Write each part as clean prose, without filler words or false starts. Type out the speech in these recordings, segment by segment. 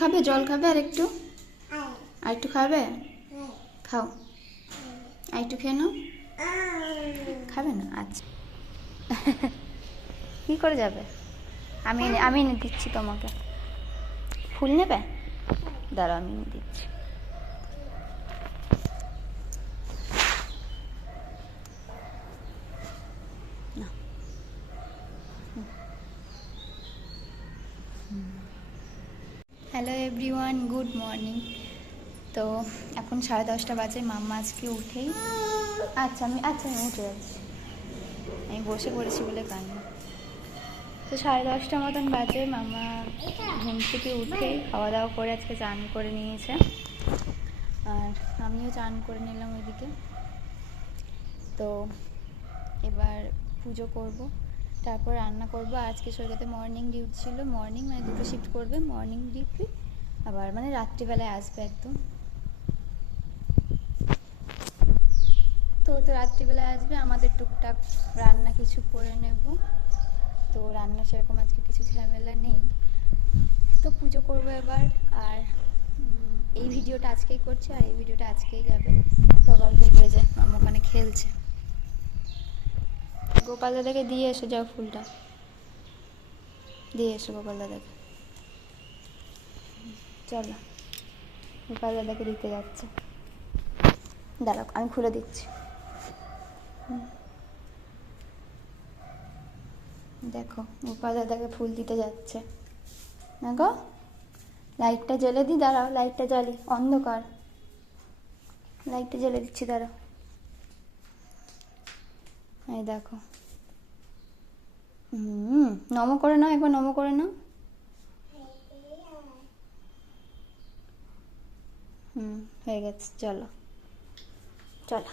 খাবে, জল খাবে আর একটু, আর একটু খাবে, খাও, আর একটু খেয়ে নাও। খাবে না? আচ্ছা। কী করে যাবে? আমি এনে দিচ্ছি তোমাকে। ফুল নেবে? দাঁড়াও, আমি এনে দিচ্ছি। Hello everyone, good morning. তো এখন 10:30 বাজে। মাম্মা আজকে উঠেই, আমি উঠে যাচ্ছি, আমি বসে পড়েছি বলে কান্না। তো 10:30 মতন বাজে। মাম্মা ঘুম থেকে উঠেই খাওয়া দাওয়া করে আজকে চান করে নিয়েছে, আর আমিও চান করে নিলাম ওইদিকে। তো এবার পুজো করব, তারপর রান্না করব। আজকে সৈকতে মর্নিং ডিউটি ছিল, মর্নিং মানে 2টো শিফট করবে, মর্নিং ডিউটি আবার মানে রাত্রিবেলায় আসবে একদম। তো রাত্রিবেলায় আসবে, আমাদের টুকটাক রান্না কিছু করে নেব। তো রান্না সেরকম আজকে কিছু ঝামেলা নেই। তো পুজো করব এবার। আর এই ভিডিওটা আজকেই করছি, আর এই ভিডিওটা আজকেই যাবে। সকাল থেকে যে মাম্মা ওখানে খেলছে। গোপাল দাদাকে দিয়ে এসো, যাও ফুলটা দিয়ে এসো গোপাল দাদাকে। চলো, গোপাল দাদাকে দিতে যাচ্ছে। দাঁড়াও, আমি খুলে দিচ্ছি। দেখো, গোপাল দাদাকে ফুল দিতে যাচ্ছে না গো। লাইটটা জ্বেলে দিই, দাঁড়াও, লাইটটা জ্বালি, অন্ধকার। লাইটটা জ্বেলে দিচ্ছি, দাঁড়াও। এই দেখো, নমো করে নাও, একবার নমো করে নাও। হয়ে গেছে, চলো চলো।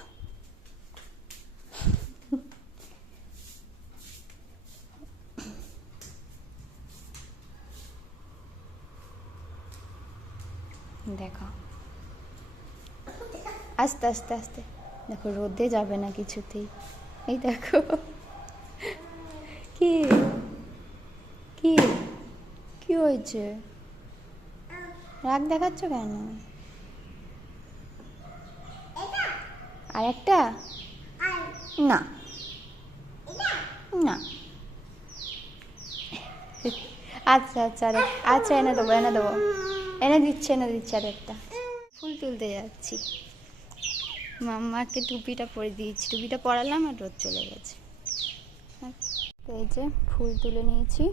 দেখো, আস্তে আস্তে আস্তে, দেখো রোদে যাবে না কিছুতেই। এই দেখো, কি কি কি হয়েছে? রাগ দেখাচ্ছ কেন? আর একটা না না। আচ্ছা আচ্ছা, আচ্ছা এনে দেবো এনে দিচ্ছি আর একটা। ফুল তুলতে যাচ্ছি, মাম্মাকে টুপিটা পরে দিয়েছি, টুপিটা পরালাম আর রোদ চলে গেছে। তো এই যে ফুল তুলে নিয়েছি।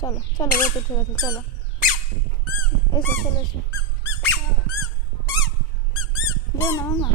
চলো চলো, রোদ উঠে গেছে, চলো এসো, চলো এসো, যেও না মামা।